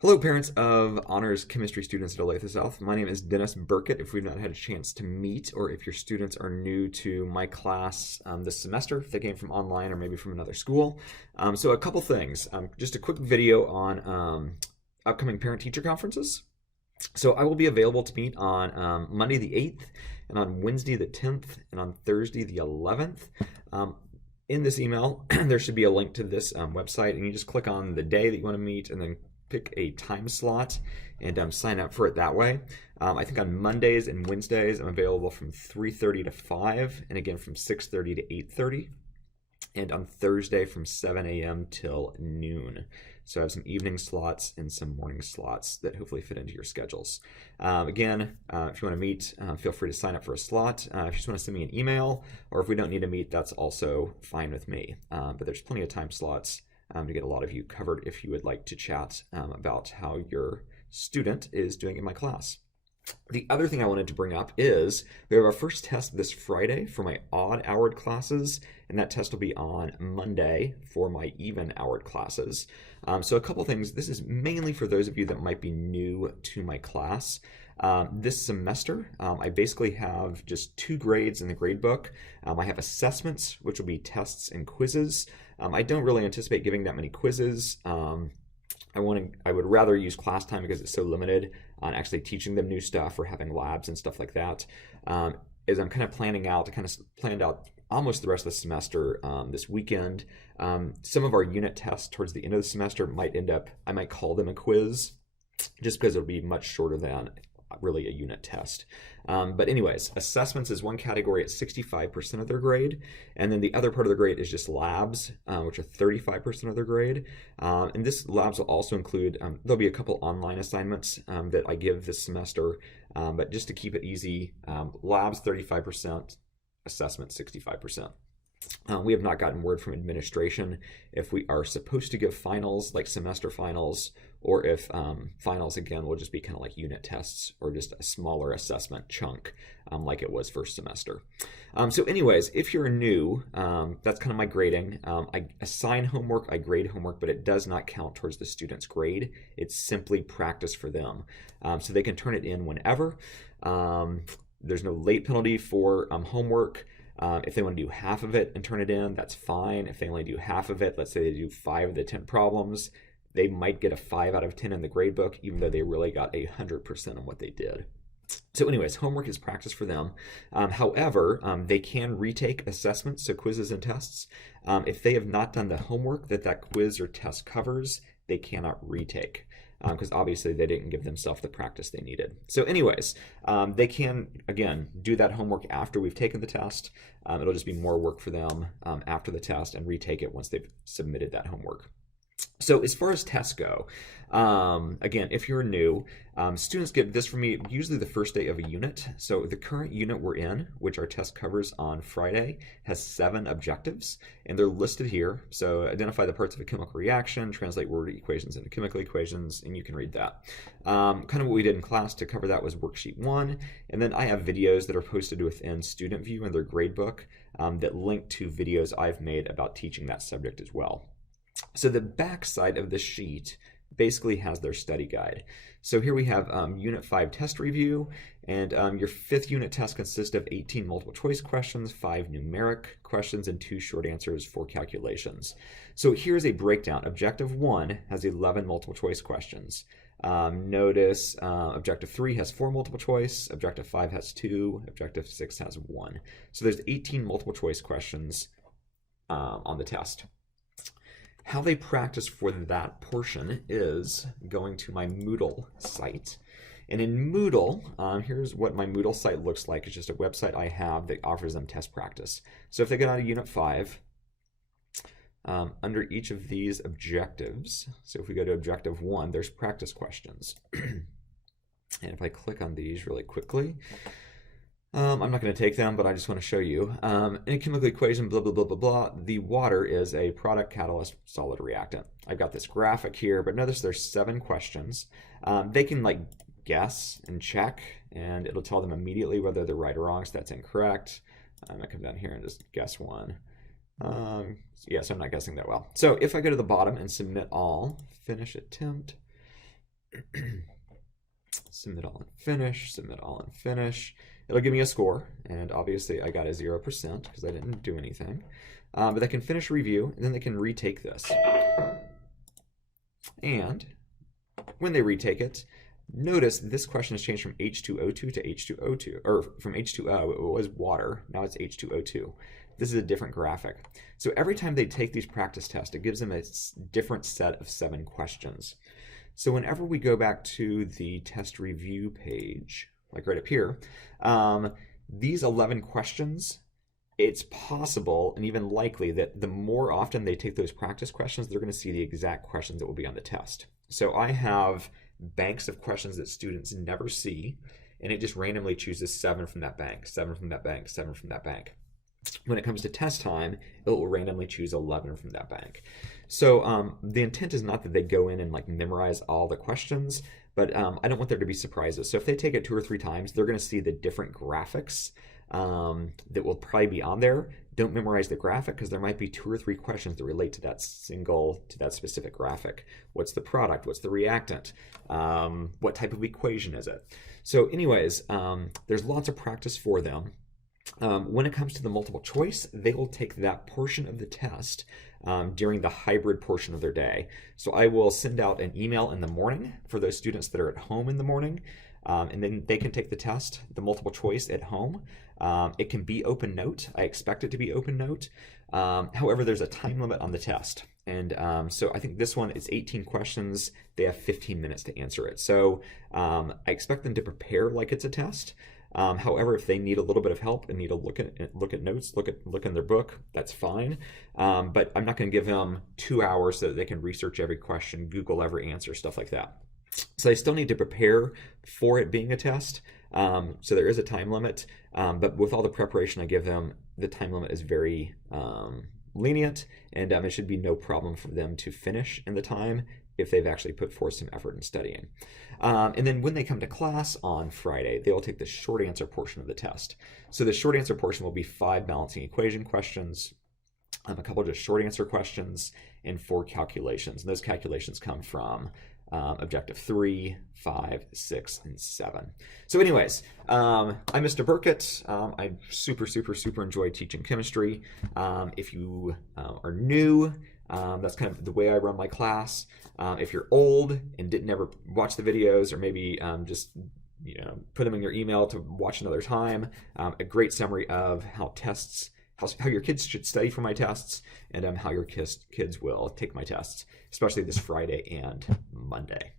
Hello, parents of honors chemistry students at Olathe South. My name is Dennis Burkett. If we've not had a chance to meet, or if your students are new to my class this semester, if they came from online or maybe from another school. So a couple things. Just a quick video on upcoming parent-teacher conferences. So I will be available to meet on Monday the 8th, and on Wednesday the 10th, and on Thursday the 11th. In this email, there should be a link to this website, and you just click on the day that you want to meet, and then pick a time slot and sign up for it that way. I think on Mondays and Wednesdays I'm available from 3:30 to 5, and again from 6:30 to 8:30, and on Thursday from 7 a.m. till noon. So I have some evening slots and some morning slots that hopefully fit into your schedules. Again, if you want to meet, feel free to sign up for a slot. If you just want to send me an email, or if we don't need to meet, that's also fine with me. But there's plenty of time slots to get a lot of you covered if you would like to chat about how your student is doing in my class. The other thing I wanted to bring up is we have our first test this Friday for my odd-houred classes, and that test will be on Monday for my even-houred classes. So a couple things. This is mainly for those of you that might be new to my class. This semester, I basically have just 2 grades in the grade book. I have assessments, which will be tests and quizzes. I don't really anticipate giving that many quizzes. I would rather use class time because it's so limited on actually teaching them new stuff or having labs and stuff like that. As I'm kind of planned out almost the rest of the semester this weekend. Some of our unit tests towards the end of the semester I might call them a quiz, just because it'll be much shorter than really a unit test. But anyways, assessments is one category at 65% of their grade, and then the other part of the grade is just labs, which are 35% of their grade. And this labs will also include, there'll be a couple online assignments that I give this semester, but just to keep it easy, labs 35%, assessment 65%. We have not gotten word from administration if we are supposed to give finals, like semester finals, or if finals, again, will just be kind of like unit tests or just a smaller assessment chunk like it was first semester. So anyways, if you're new, that's kind of my grading. I assign homework, I grade homework, but it does not count towards the student's grade. It's simply practice for them. So they can turn it in whenever. There's no late penalty for homework. If they want to do half of it and turn it in, that's fine. If they only do half of it, let's say they do 5 of the 10 problems, they might get a 5 out of 10 in the grade book, even though they really got 100% on what they did. So anyways, homework is practice for them. However, they can retake assessments, so quizzes and tests. If they have not done the homework that quiz or test covers, they cannot retake, because obviously they didn't give themselves the practice they needed. So anyways, they can, again, do that homework after we've taken the test. It'll just be more work for them after the test, and retake it once they've submitted that homework. So as far as tests go, again, if you're new, students get this from me usually the first day of a unit. So the current unit we're in, which our test covers on Friday, has 7 objectives, and they're listed here. So identify the parts of a chemical reaction, translate word equations into chemical equations, and you can read that. Kind of what we did in class to cover that was worksheet 1, and then I have videos that are posted within Student View in their gradebook that link to videos I've made about teaching that subject as well. So the back side of the sheet basically has their study guide. So here we have Unit 5 test review, and your 5th unit test consists of 18 multiple choice questions, 5 numeric questions, and 2 short answers for calculations. So here's a breakdown. Objective 1 has 11 multiple choice questions. Notice Objective 3 has 4 multiple choice, Objective 5 has 2, Objective 6 has 1. So there's 18 multiple choice questions on the test. How they practice for that portion is going to my Moodle site. And in Moodle, here's what my Moodle site looks like. It's just a website I have that offers them test practice. So if they get out of Unit 5, under each of these objectives, so if we go to Objective 1, there's practice questions. And if I click on these really quickly, I'm not going to take them, but I just want to show you. In a chemical equation, blah, blah, blah, blah, blah, the water is a product, catalyst, solid, reactant. I've got this graphic here, but notice there's 7 questions. They can like guess and check, and it'll tell them immediately whether they're right or wrong, so that's incorrect. I'm going to come down here and just guess one. Yeah, so I'm not guessing that well. So if I go to the bottom and submit all, finish attempt, Submit all and finish, submit all and finish. It'll give me a score, and obviously I got a 0% because I didn't do anything. But they can finish review, and then they can retake this. And when they retake it, notice this question has changed from H2O2 to H2O2, or from H2O, it was water, now it's H2O2. This is a different graphic. So every time they take these practice tests, it gives them a different set of 7 questions. So whenever we go back to the test review page, like right up here, these 11 questions, it's possible and even likely that the more often they take those practice questions, they're going to see the exact questions that will be on the test. So I have banks of questions that students never see, and it just randomly chooses 7 from that bank, 7 from that bank, 7 from that bank. When it comes to test time, it will randomly choose 11 from that bank. So the intent is not that they go in and like memorize all the questions, but I don't want there to be surprises. So if they take it 2 or 3 times, they're going to see the different graphics that will probably be on there. Don't memorize the graphic because there might be 2 or 3 questions that relate to that specific graphic. What's the product? What's the reactant? What type of equation is it? So anyways, there's lots of practice for them. When it comes to the multiple choice, they will take that portion of the test during the hybrid portion of their day. So I will send out an email in the morning for those students that are at home in the morning, and then they can take the test, the multiple choice at home. It can be open note. I expect it to be open note. However, there's a time limit on the test. And so I think this one is 18 questions. They have 15 minutes to answer it. So I expect them to prepare like it's a test. However, if they need a little bit of help and need to look at notes, look in their book, that's fine. But I'm not going to give them 2 hours so that they can research every question, Google every answer, stuff like that. So they still need to prepare for it being a test. So there is a time limit, but with all the preparation I give them, the time limit is very lenient, and it should be no problem for them to finish in the time if they've actually put forth some effort in studying. And then when they come to class on Friday, they will take the short answer portion of the test. So the short answer portion will be 5 balancing equation questions, a couple of just short answer questions, and 4 calculations. And those calculations come from objective 3, 5, 6, and 7. So anyways, I'm Mr. Burkett. I super enjoy teaching chemistry. If you are new, that's kind of the way I run my class. If you're old and didn't ever watch the videos, or maybe just put them in your email to watch another time, a great summary of how your kids should study for my tests, and how your kids will take my tests, especially this Friday and Monday.